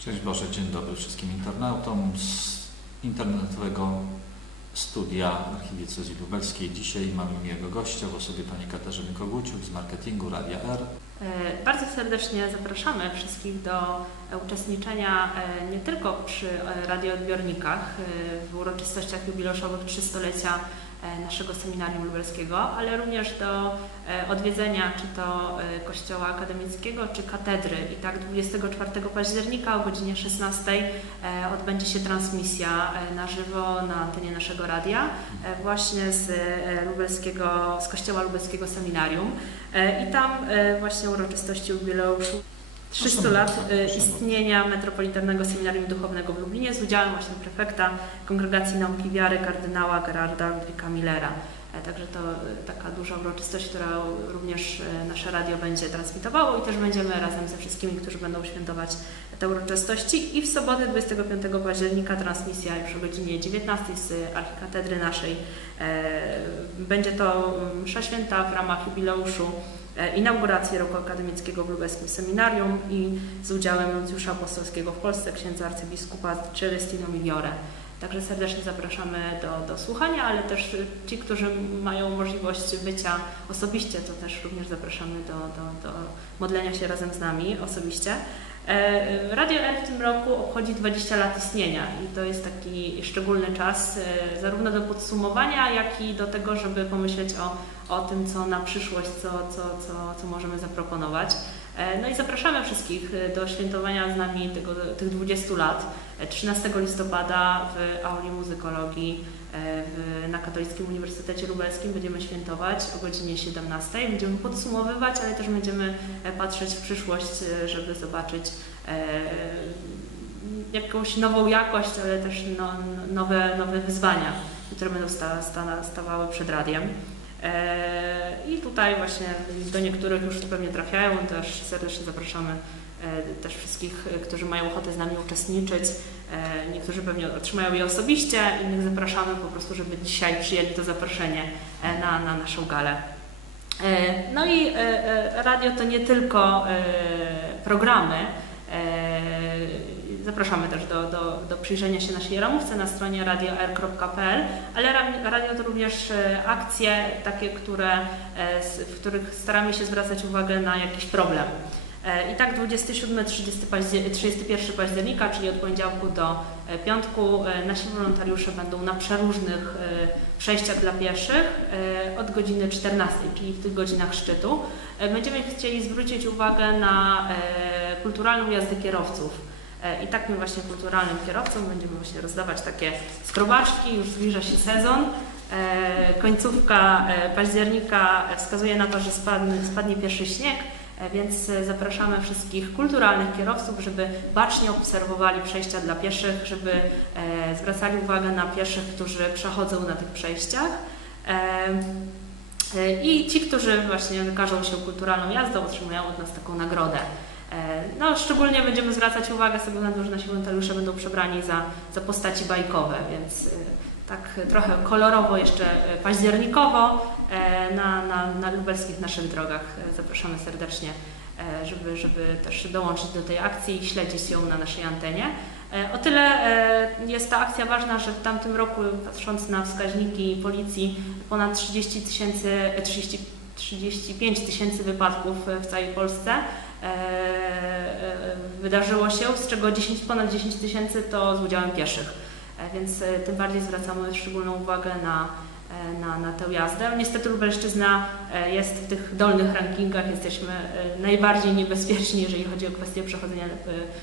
Szczęść Boże, dzień dobry wszystkim internautom z internetowego studia Archidiecezji Lubelskiej. Dzisiaj mamy miłego gościa w osobie pani Katarzyny Koguciuk z marketingu Radia R. E, Bardzo serdecznie zapraszamy wszystkich do uczestniczenia e, nie tylko przy e, radioodbiornikach w uroczystościach jubileuszowych 300-lecia e, naszego seminarium lubelskiego, ale również do e, odwiedzenia czy to e, Kościoła Akademickiego, czy katedry. I tak 24 października o godzinie 16 e, odbędzie się transmisja e, na żywo na antenie naszego radia e, właśnie z e, lubelskiego, z Kościoła Lubelskiego Seminarium. E, I tam e, właśnie uroczystości jubileuszu 300 lat e, istnienia Metropolitarnego Seminarium Duchownego w Lublinie z udziałem właśnie prefekta Kongregacji Nauki Wiary kardynała Gerarda Ludwika Millera. E, Także to e, taka duża uroczystość, którą również e, nasze radio będzie transmitowało i też będziemy razem ze wszystkimi, którzy będą świętować te uroczystości. I w sobotę 25 października transmisja już o godzinie 19 z archikatedry naszej. E, Będzie to mm, msza święta w ramach jubileuszu e, inauguracji roku akademickiego w lubelskim seminarium i z udziałem Nuncjusza Apostolskiego w Polsce, księdza arcybiskupa Celestino Migliore. Także serdecznie zapraszamy do, do słuchania, ale też ci, którzy mają możliwość bycia osobiście, to też również zapraszamy do, do, do modlenia się razem z nami osobiście. E, Radio R w tym roku obchodzi 20 lat istnienia i to jest taki szczególny czas e, zarówno do podsumowania, jak i do tego, żeby pomyśleć o, o tym, co na przyszłość, co, co, co, co możemy zaproponować. E, No i zapraszamy wszystkich e, do świętowania z nami tego, tych 20 lat. E, 13 listopada w Auli Muzykologii e, w, na Katolickim Uniwersytecie Lubelskim będziemy świętować o godzinie 17. Będziemy podsumowywać, ale też będziemy e, patrzeć w przyszłość, e, żeby zobaczyć e, jakąś nową jakość, ale też no, nowe, nowe wyzwania, które będą sta, sta, stawały przed radiem. E, I tutaj właśnie do niektórych już pewnie trafiają, też serdecznie zapraszamy e, też wszystkich, którzy mają ochotę z nami uczestniczyć. E, Niektórzy pewnie otrzymają je osobiście, innych zapraszamy po prostu, żeby dzisiaj przyjęli to zaproszenie na, na naszą galę. No i radio to nie tylko programy. Zapraszamy też do, do, do przyjrzenia się naszej ramówce na stronie radior.pl, ale ra- radio to również e, akcje takie, które, e, w których staramy się zwracać uwagę na jakiś problem. E, I tak 27-30 paździer- 31 października, czyli od poniedziałku do piątku, nasi wolontariusze będą na przeróżnych przejściach dla pieszych od godziny 14, czyli w tych godzinach szczytu. Będziemy chcieli zwrócić uwagę na kulturalną jazdę kierowców. E, I takim właśnie kulturalnym kierowcom będziemy właśnie rozdawać takie skrobaczki, już zbliża się sezon. E, Końcówka e, października wskazuje na to, że spadnie, spadnie pierwszy śnieg, więc zapraszamy wszystkich kulturalnych kierowców, żeby bacznie obserwowali przejścia dla pieszych, żeby zwracali uwagę na pieszych, którzy przechodzą na tych przejściach. I ci, którzy właśnie wykażą się kulturalną jazdą, otrzymują od nas taką nagrodę. E, No, szczególnie będziemy zwracać uwagę z tego względu, że nasi wolontariusze będą przebrani za, za postaci bajkowe, więc e, tak trochę kolorowo, jeszcze e, październikowo na, na, na lubelskich naszych drogach. Zapraszamy serdecznie, żeby, żeby też dołączyć do tej akcji i śledzić ją na naszej antenie. O tyle jest ta akcja ważna, że w tamtym roku, patrząc na wskaźniki policji, ponad 30 tysięcy, e, 30, 35 tysięcy wypadków e, w całej Polsce e, e, wydarzyło się, z czego 10, ponad 10 tysięcy to z udziałem pieszych. Więc tym bardziej zwracamy szczególną uwagę na, na, na tę jazdę. Niestety Lubelszczyzna jest w tych dolnych rankingach, jesteśmy najbardziej niebezpieczni, jeżeli chodzi o kwestię przechodzenia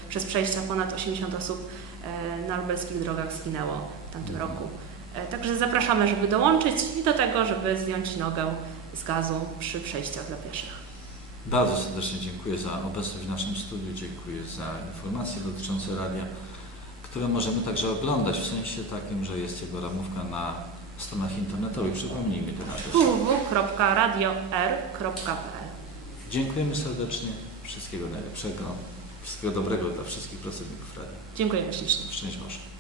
przez przejścia. Ponad 80 osób na lubelskich drogach zginęło w tamtym roku. Także zapraszamy, żeby dołączyć i do tego, żeby zdjąć nogę z gazu przy przejściach dla pieszych. Bardzo serdecznie dziękuję za obecność w naszym studiu, dziękuję za informacje dotyczące radia, które możemy także oglądać w sensie takim, że jest jego ramówka na stronach internetowych. Przypomnijmy ten adres. www.radior.pl Dziękujemy serdecznie, wszystkiego najlepszego, wszystkiego dobrego dla wszystkich pracowników radia. Dziękuję ślicznie. Szczęść Boże.